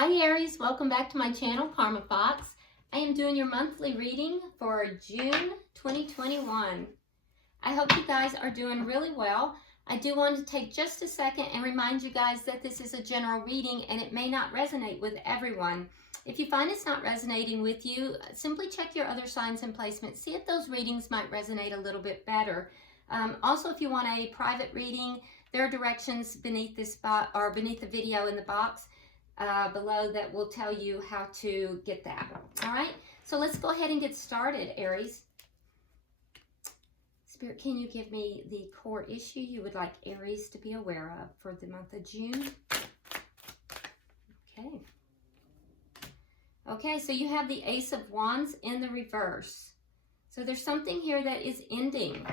Hi Aries, welcome back to my channel, Karma Fox. I am doing your monthly reading for June 2021. I hope you guys are doing really well. I do want to take just a second and remind you guys that this is a general reading and it may not resonate with everyone. If you find it's not resonating with you, simply check your other signs and placements. See if those readings might resonate a little bit better. Also, if you want a private reading, there are directions beneath this spot or beneath the video in the box below that will tell you how to get that. All right, so let's go ahead and get started, Aries. Spirit, can you give me the core issue you would like Aries to be aware of for the month of June? Okay. Okay, so you have the Ace of Wands in the reverse. So there's something here that is ending.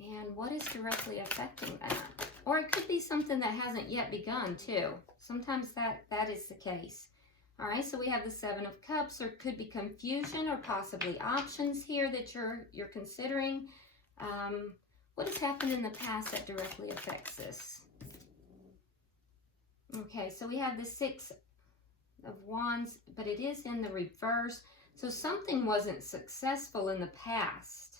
And what is directly affecting that? Or it could be something that hasn't yet begun too. Sometimes that is the case. All right, so we have the Seven of Cups. There could be confusion or possibly options here that you're considering. What has happened in the past that directly affects this? Okay, so we have the Six of Wands, but it is in the reverse. So something wasn't successful in the past.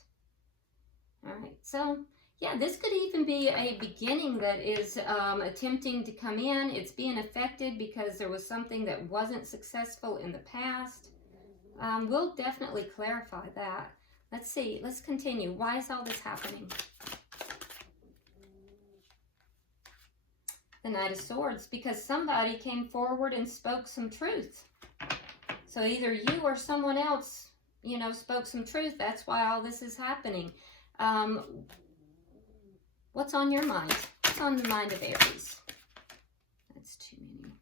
All right, so yeah, this could even be a beginning that is attempting to come in. It's being affected because there was something that wasn't successful in the past. We'll definitely clarify that. Let's see. Let's continue. Why is all this happening? The Knight of Swords, because somebody came forward and spoke some truth. So either you or someone else, spoke some truth. That's why all this is happening. What's on your mind? What's on the mind of Aries? That's too many.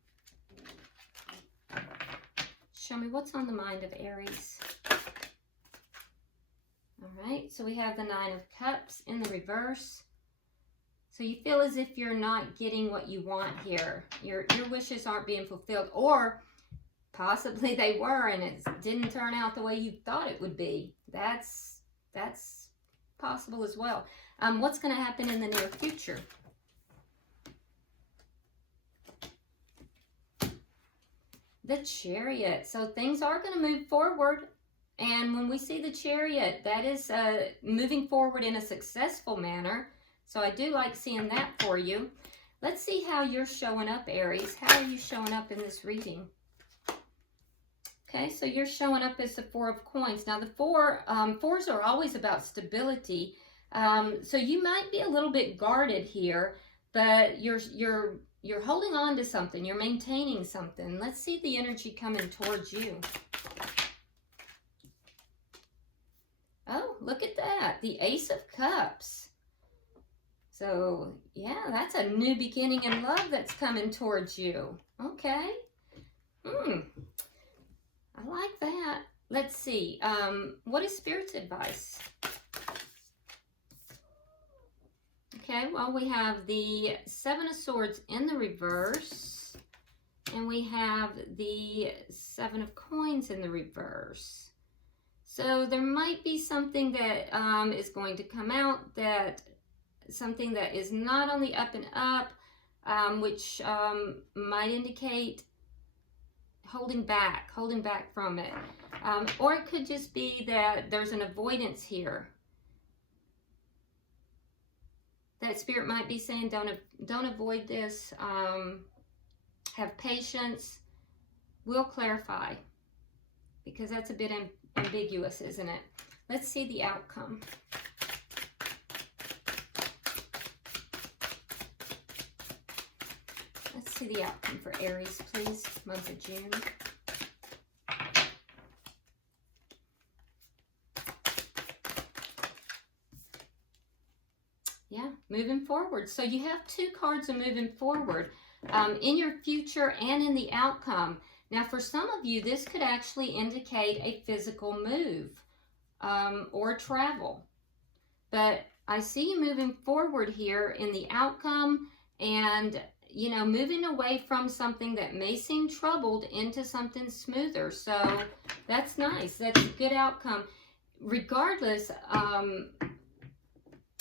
Show me what's on the mind of Aries. All right, so we have the Nine of Cups in the reverse. So you feel as if you're not getting what you want here. Your wishes aren't being fulfilled, or possibly they were and it didn't turn out the way you thought it would be. That's possible as well. What's going to happen in the near future? The Chariot. So things are going to move forward. And when we see the Chariot, that is moving forward in a successful manner. So I do like seeing that for you. Let's see how you're showing up, Aries. How are you showing up in this reading? Okay, so you're showing up as the Four of Coins. Now the fours are always about stability. So you might be a little bit guarded here, but you're holding on to something. You're maintaining something. Let's see the energy coming towards you. Oh, look at that. The Ace of Cups. So, yeah, that's a new beginning in love that's coming towards you. Okay. I like that. Let's see. What is Spirit's advice? Okay, well, we have the Seven of Swords in the reverse, and we have the Seven of Coins in the reverse. So there might be something that is going to come out, something that is not on the up and up, which might indicate holding back from it. Or it could just be that there's an avoidance here. That Spirit might be saying, don't avoid this. Have patience. We'll clarify, because that's a bit ambiguous, isn't it? Let's see the outcome. Let's see the outcome for Aries, please, month of June. Yeah, moving forward. So you have two cards of moving forward in your future and in the outcome. Now, for some of you, this could actually indicate a physical move or travel. But I see you moving forward here in the outcome and, moving away from something that may seem troubled into something smoother. So that's nice. That's a good outcome. Regardless,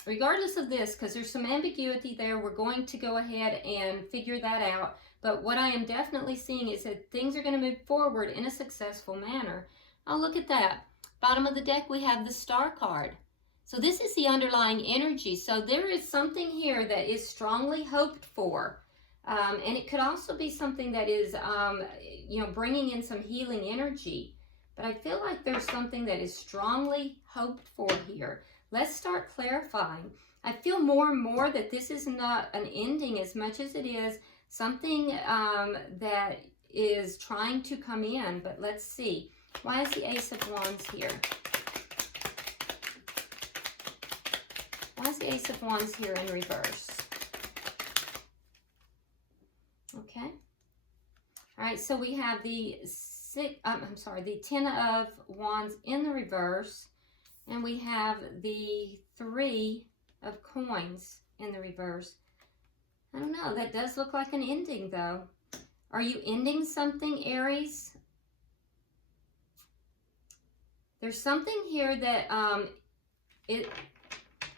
regardless of this, because there's some ambiguity there, we're going to go ahead and figure that out. But what I am definitely seeing is that things are going to move forward in a successful manner. Oh, look at that. Bottom of the deck, we have the Star card. So this is the underlying energy. So there is something here that is strongly hoped for. And it could also be something that is, you know, bringing in some healing energy. But I feel like there's something that is strongly hoped for here. Let's start clarifying. I feel more and more that this is not an ending as much as it is something that is trying to come in. But let's see. Why is the Ace of Wands here? Why is the Ace of Wands here in reverse? Okay. All right, so we have the the Ten of Wands in the reverse, and we have the Three of Coins in the reverse. I don't know, that does look like an ending though. Are you ending something, Aries? There's something here that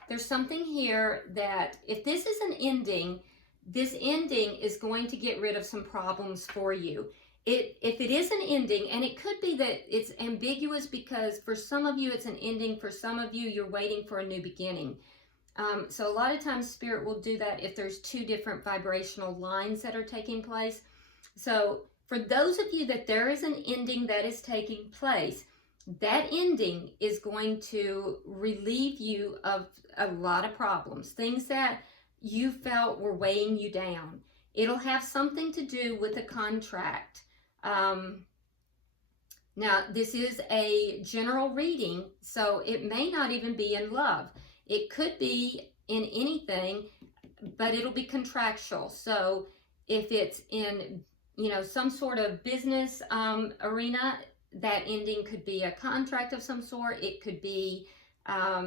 there's something here that if this is an ending, this ending is going to get rid of some problems for you. If it is an ending, and it could be that it's ambiguous because for some of you it's an ending, for some of you you're waiting for a new beginning. So a lot of times Spirit will do that if there's two different vibrational lines that are taking place. So for those of you that there is an ending that is taking place, that ending is going to relieve you of a lot of problems, things that you felt were weighing you down. It'll have something to do with a contract. Now, this is a general reading, so it may not even be in love. It could be in anything, but it'll be contractual. So if it's in, you know, some sort of business arena, that ending could be a contract of some sort. It could be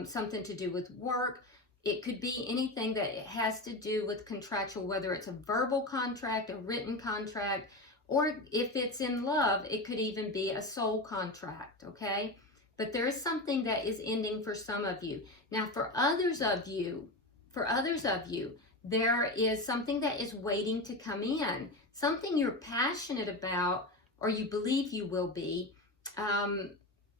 something to do with work. It could be anything that has to do with contractual, whether it's a verbal contract, a written contract, or if it's in love, it could even be a soul contract, okay? But there is something that is ending for some of you. Now, for others of you, there is something that is waiting to come in, something you're passionate about, or you believe you will be. And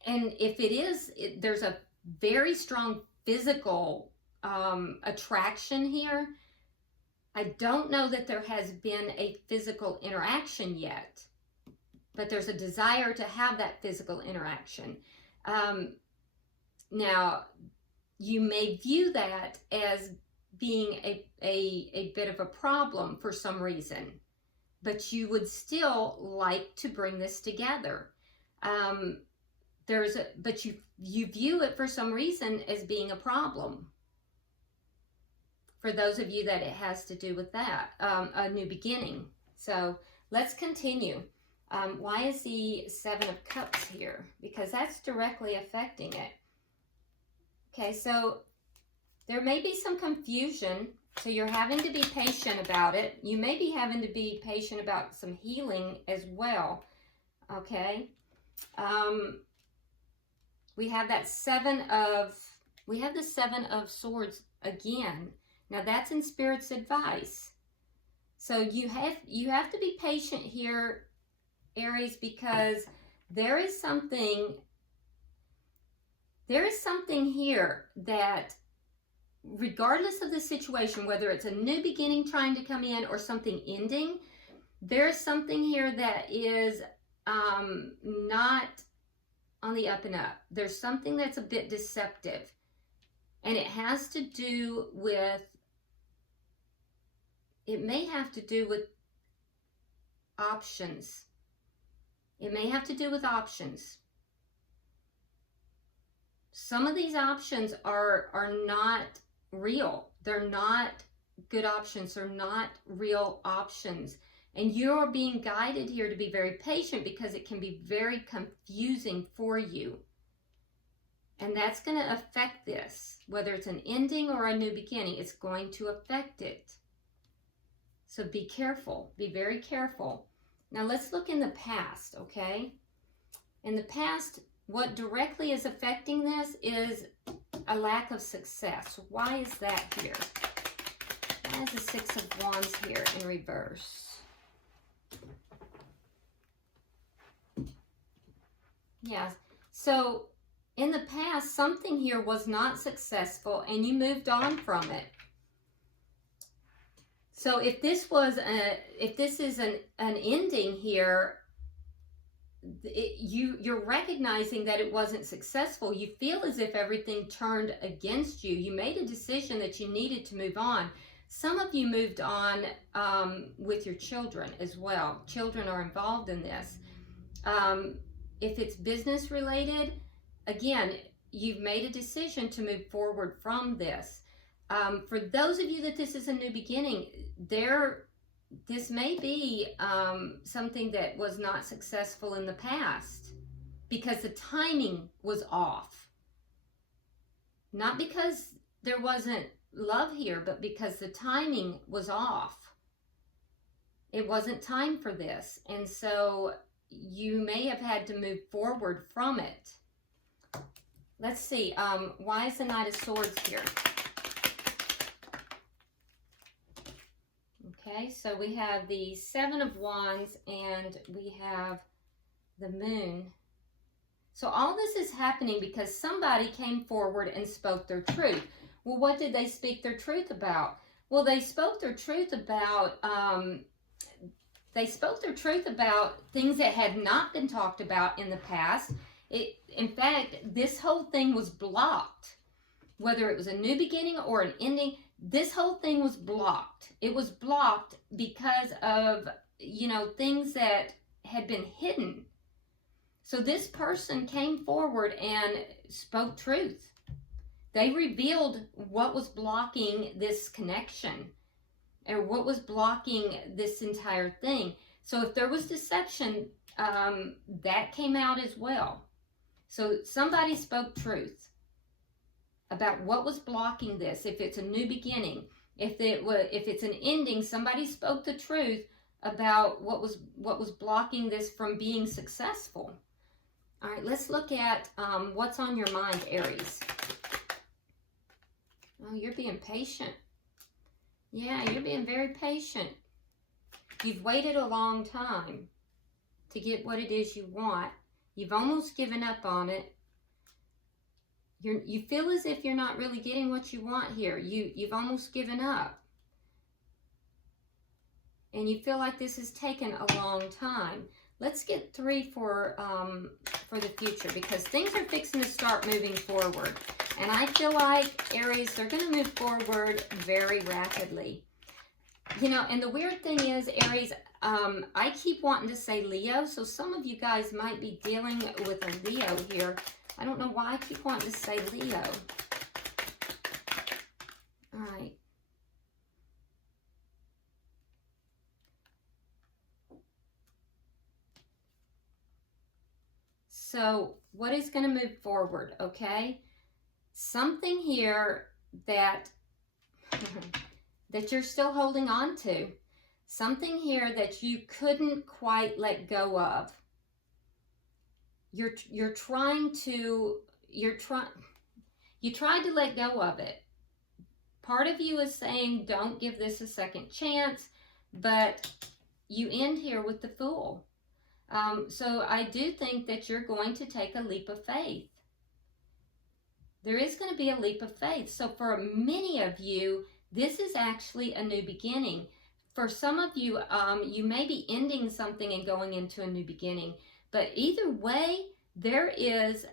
if it is, there's a very strong physical attraction here. I don't know that there has been a physical interaction yet, but there's a desire to have that physical interaction. Now, you may view that as being a bit of a problem for some reason, but you would still like to bring this together. But you view it for some reason as being a problem. For those of you that it has to do with that, a new beginning. So let's continue. Why is the Seven of Cups here? Because that's directly affecting it. Okay, so there may be some confusion. So you're having to be patient about it. You may be having to be patient about some healing as well. Okay. We have the Seven of Swords again. Now that's in Spirit's advice. So you have to be patient here, Aries, because there is something here that, regardless of the situation, whether it's a new beginning trying to come in or something ending, there's something here that is not on the up and up. There's something that's a bit deceptive, and it has to do with, it may have to do with options. It may have to do with options. Some of these options are not real. They're not good options. They're not real options. And you're being guided here to be very patient because it can be very confusing for you. And that's going to affect this. Whether it's an ending or a new beginning, it's going to affect it. So be careful. Be very careful. Now let's look in the past, okay? In the past, what directly is affecting this is a lack of success. Why is that here? Why is the Six of Wands here in reverse? Yeah, so in the past, something here was not successful and you moved on from it. So if this is an ending here, you're recognizing that it wasn't successful. You feel as if everything turned against you. You made a decision that you needed to move on. Some of you moved on with your children as well. Children are involved in this. If it's business related, again, you've made a decision to move forward from this. For those of you that this is a new beginning, this may be something that was not successful in the past because the timing was off. Not because there wasn't love here, but because the timing was off. It wasn't time for this. And so you may have had to move forward from it. Let's see. Why is the Knight of Swords here? Okay, so we have the Seven of Wands and we have the Moon. So all this is happening because somebody came forward and spoke their truth. Well, what did they speak their truth about? Well, they spoke their truth about things that had not been talked about in the past. In fact, this whole thing was blocked. Whether it was a new beginning or an ending, this whole thing was blocked. It was blocked because of, things that had been hidden. So this person came forward and spoke truth. They revealed what was blocking this connection or what was blocking this entire thing. So if there was deception, that came out as well. So somebody spoke truth about what was blocking this. If it's a new beginning, if it's an ending, somebody spoke the truth about what was blocking this from being successful. All right, let's look at what's on your mind, Aries. Oh, you're being patient. Yeah, you're being very patient. You've waited a long time to get what it is you want. You've almost given up on it. You feel as if you're not really getting what you want here. You've almost given up. And you feel like this has taken a long time. Let's get 3 for the future because things are fixing to start moving forward. And I feel like, Aries, they're going to move forward very rapidly. And the weird thing is, Aries, I keep wanting to say Leo, so some of you guys might be dealing with a Leo here. I don't know why I keep wanting to say Leo. All right. So what is going to move forward, okay? Something here that that you're still holding on to. Something here that you couldn't quite let go of. You tried to let go of it. Part of you is saying don't give this a second chance, but you end here with the Fool. So I do think that you're going to take a leap of faith. There is going to be a leap of faith. So for many of you, this is actually a new beginning. For some of you, you may be ending something and going into a new beginning. But either way, there is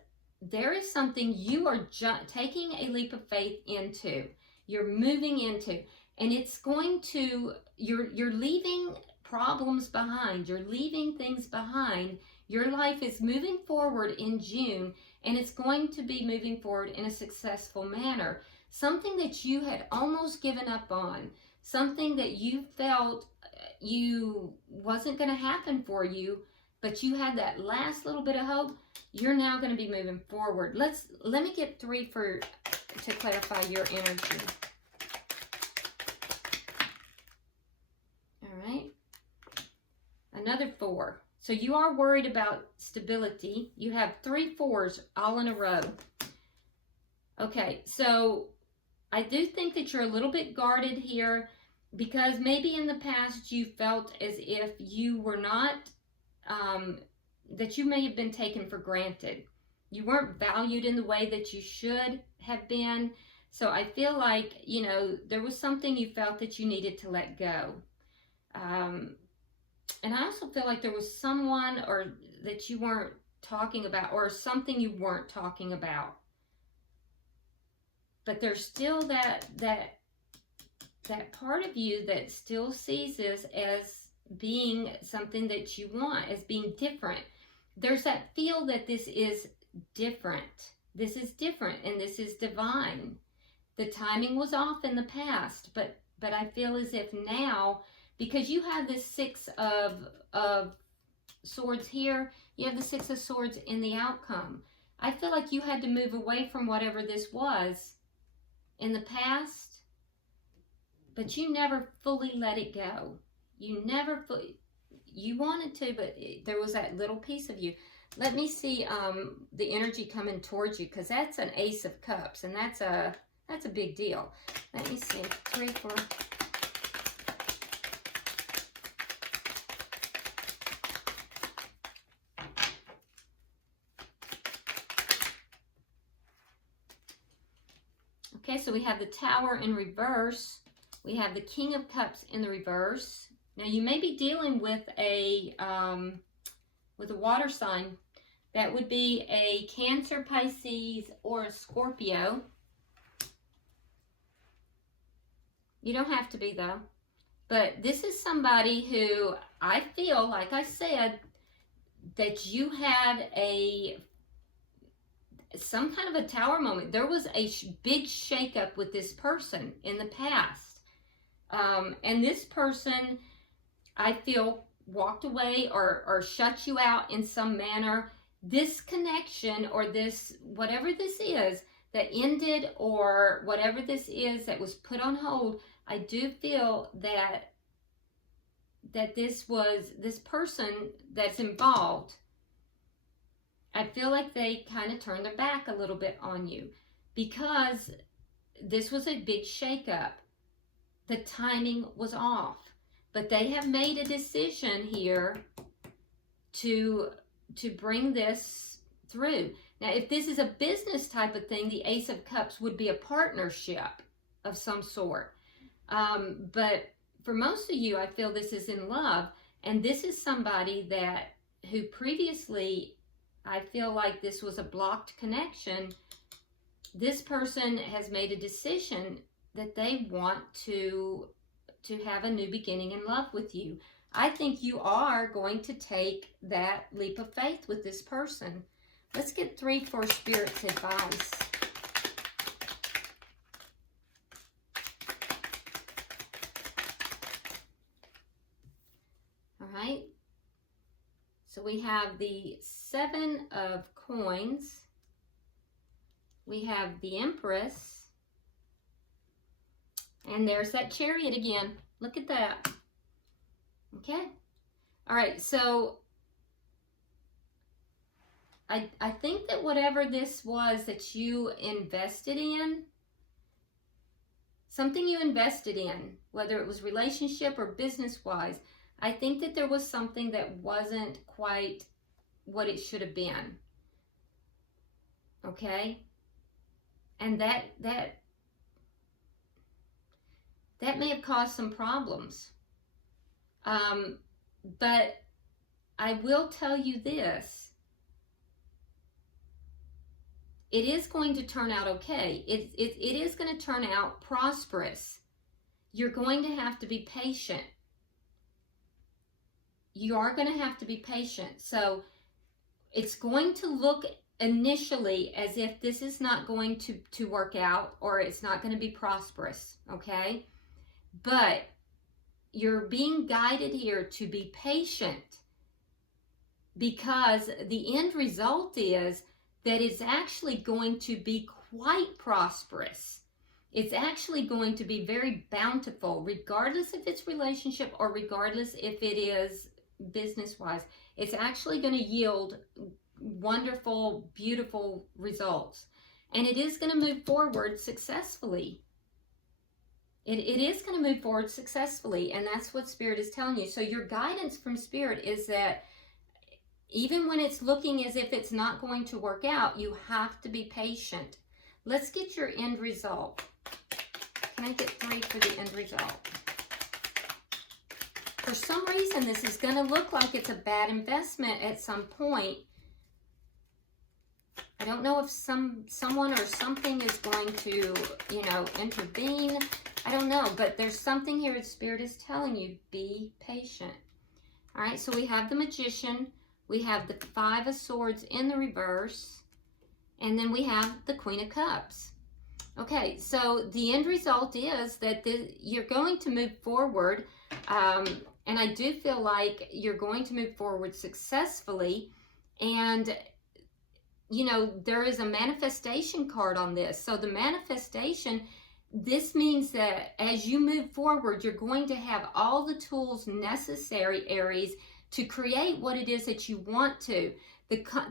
something you are taking a leap of faith into. You're moving into. And it's going to, you're leaving problems behind. You're leaving things behind. Your life is moving forward in June, and it's going to be moving forward in a successful manner. Something that you had almost given up on, something that you felt you wasn't going to happen for you, but you had that last little bit of hope, you're now going to be moving forward. Let me get 3 to clarify your energy. All right. Another 4. So you are worried about stability. You have 3 4s all in a row. Okay, so I do think that you're a little bit guarded here because maybe in the past you felt as if you were not, that you may have been taken for granted. You weren't valued in the way that you should have been. So I feel like, you know, there was something you felt that you needed to let go. And I also feel like there was someone or that you weren't talking about, or something you weren't talking about. But there's still that part of you that still sees this as being something that you want, as being different. There's that feel that this is different. This is different and this is divine. The timing was off in the past, but I feel as if now, because you have this Six of Swords here, you have the Six of Swords in the outcome. I feel like you had to move away from whatever this was in the past, but you never fully let it go. You never fully, you wanted to, but there was that little piece of you. Let me see the energy coming towards you, because that's an Ace of Cups, and that's a big deal. Let me see, 3, 4. Okay, so we have the Tower in reverse. We have the King of Cups in the reverse. Now you may be dealing with a water sign. That would be a Cancer, Pisces, or a Scorpio. You don't have to be though. But this is somebody who I feel, like I said, that you had some kind of a tower moment. There was a big shakeup with this person in the past. And this person, I feel, walked away or shut you out in some manner. This connection, or this, whatever this is that ended, or whatever this is that was put on hold, I do feel that this person that's involved, I feel like they kind of turned their back a little bit on you, because this was a big shakeup. The timing was off, but they have made a decision here to bring this through. Now, if this is a business type of thing, the Ace of Cups would be a partnership of some sort. But for most of you, I feel this is in love, and this is somebody who previously, I feel like this was a blocked connection. This person has made a decision that they want to have a new beginning in love with you. I think you are going to take that leap of faith with this person. Let's get 3 for Spirit's advice. All right. So we have the 7 of Coins. We have the Empress. And there's that Chariot again. Look at that. Okay. All right. So I think that whatever this was that you invested in, something you invested in, whether it was relationship or business-wise, I think that there was something that wasn't quite what it should have been. Okay? And that may have caused some problems. But I will tell you this. It is going to turn out okay. It is going to turn out prosperous. You're going to have to be patient. You are going to have to be patient. So it's going to look initially as if this is not going to work out, or it's not going to be prosperous, okay? But you're being guided here to be patient, because the end result is that it's actually going to be quite prosperous. It's actually going to be very bountiful, regardless if it's relationship or regardless if it is business-wise. It's actually going to yield wonderful, beautiful results. and it is going to move forward successfully. It is going to move forward successfully, and that's what Spirit is telling you. So your guidance from Spirit is that even when it's looking as if it's not going to work out, you have to be patient. Let's get your end result. Can I get 3 for the end result? For some reason, this is going to look like it's a bad investment at some point. I don't know if someone or something is going to, you know, intervene. I don't know, but there's something here that Spirit is telling you, be patient. All right, so we have the Magician. We have the 5 of Swords in the reverse. And then we have the Queen of Cups. Okay, so the end result is that you're going to move forward. And I do feel like you're going to move forward successfully. And you know, there is a manifestation card on this. So the manifestation, this means that as you move forward, you're going to have all the tools necessary, Aries, to create what it is that you want to.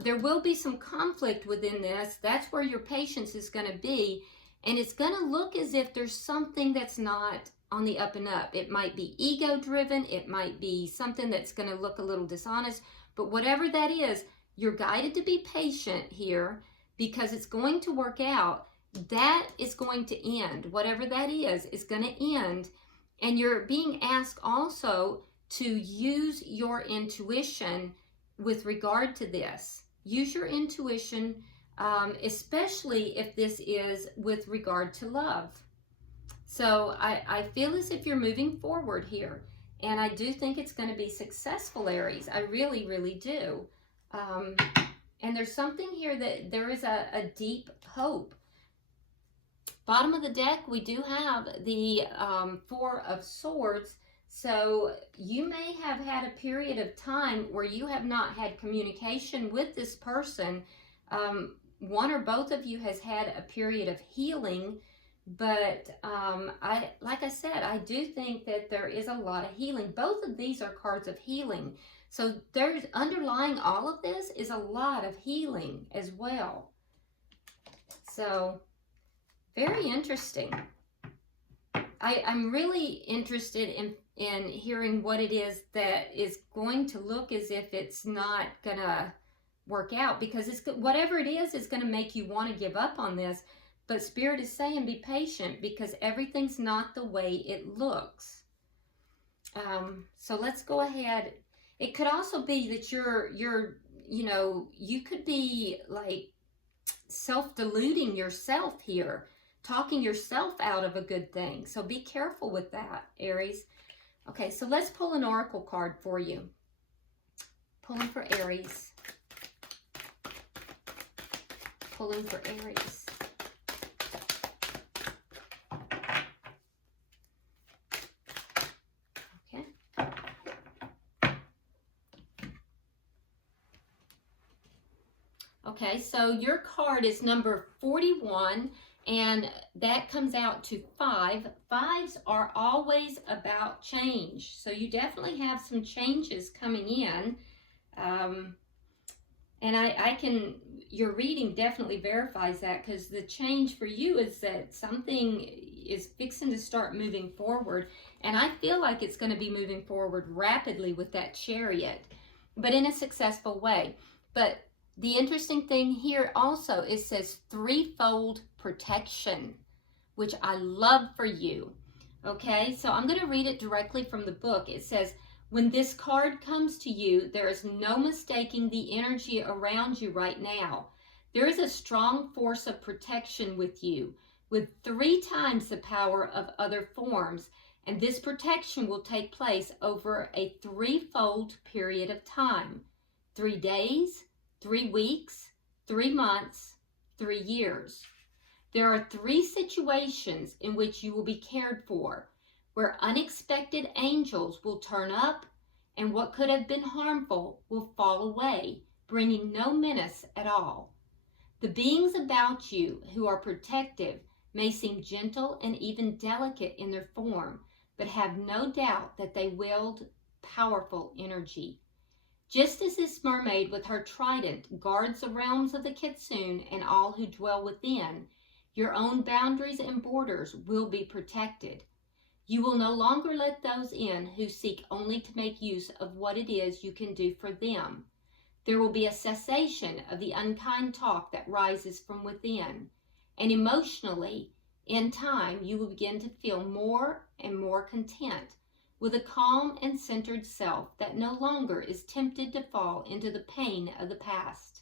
There will be some conflict within this. That's where your patience is going to be. And it's going to look as if there's something that's not on the up and up. It might be ego-driven. It might be something that's going to look a little dishonest. But whatever that is, you're guided to be patient here because it's going to work out. That is going to end. Whatever that is going to end. And you're being asked also to use your intuition with regard to this. Use your intuition, especially if this is with regard to love. So I feel as if you're moving forward here. And I do think it's going to be successful, Aries. I really, really do. And there's something here that there is a deep hope. Bottom of the deck, we do have the 4 of Swords. So you may have had a period of time where you have not had communication with this person. One or both of you has had a period of healing. But like I said, I do think that there is a lot of healing. Both of these are cards of healing. So there's underlying all of this is a lot of healing as well. So very interesting. I'm really interested in hearing what it is that is going to look as if it's not gonna work out, because it's whatever it is going to make you want to give up on this. But Spirit is saying be patient because everything's not the way it looks. So let's go ahead. It could also be that you're you know, you could be like self-deluding yourself here, talking yourself out of a good thing. So be careful with that, Aries. Okay, so let's pull an oracle card for you. Pulling for Aries. Pulling for Aries. Okay, so your card is number 41, and that comes out to 5. 5s are always about change, so you definitely have some changes coming in. And your reading definitely verifies that, because the change for you is that something is fixing to start moving forward. And I feel like it's going to be moving forward rapidly with that Chariot, but in a successful way. But the interesting thing here also, it says threefold protection, which I love for you. Okay, so I'm going to read it directly from the book. It says, when this card comes to you, there is no mistaking the energy around you right now. There is a strong force of protection with you, with 3 times the power of other forms, and this protection will take place over a threefold period of time. 3 days, 3 weeks, 3 months, 3 years. There are 3 situations in which you will be cared for, where unexpected angels will turn up and what could have been harmful will fall away, bringing no menace at all. The beings about you who are protective may seem gentle and even delicate in their form, but have no doubt that they wield powerful energy. Just as this mermaid with her trident guards the realms of the kitsune and all who dwell within, your own boundaries and borders will be protected. You will no longer let those in who seek only to make use of what it is you can do for them. There will be a cessation of the unkind talk that rises from within, and emotionally, in time, you will begin to feel more and more content with a calm and centered self that no longer is tempted to fall into the pain of the past.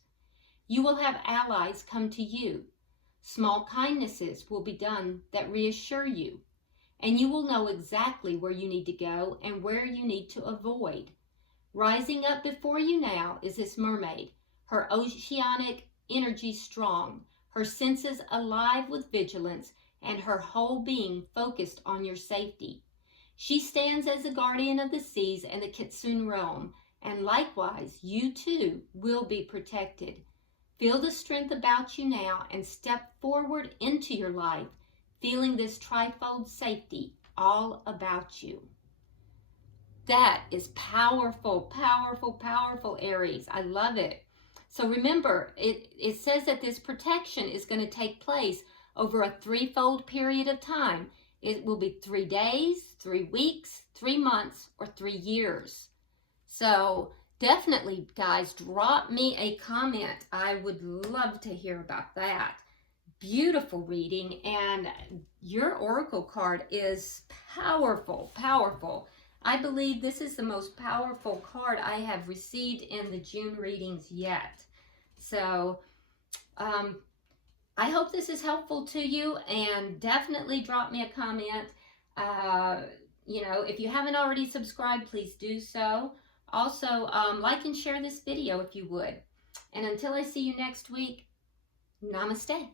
You will have allies come to you. Small kindnesses will be done that reassure you, and you will know exactly where you need to go and where you need to avoid. Rising up before you now is this mermaid, her oceanic energy strong, her senses alive with vigilance, and her whole being focused on your safety. She stands as the guardian of the seas and the kitsune realm, and likewise, you too will be protected. Feel the strength about you now and step forward into your life, feeling this trifold safety all about you. That is powerful, powerful, powerful, Aries. I love it. So remember, it says that this protection is going to take place over a threefold period of time. It will be 3 days, 3 weeks, 3 months, or 3 years. So definitely, guys, drop me a comment. I would love to hear about that. Beautiful reading, and your oracle card is powerful, powerful. I believe this is the most powerful card I have received in the June readings yet. So, I hope this is helpful to you, and definitely drop me a comment. If you haven't already subscribed, please do so. Also, like and share this video if you would. And until I see you next week, namaste.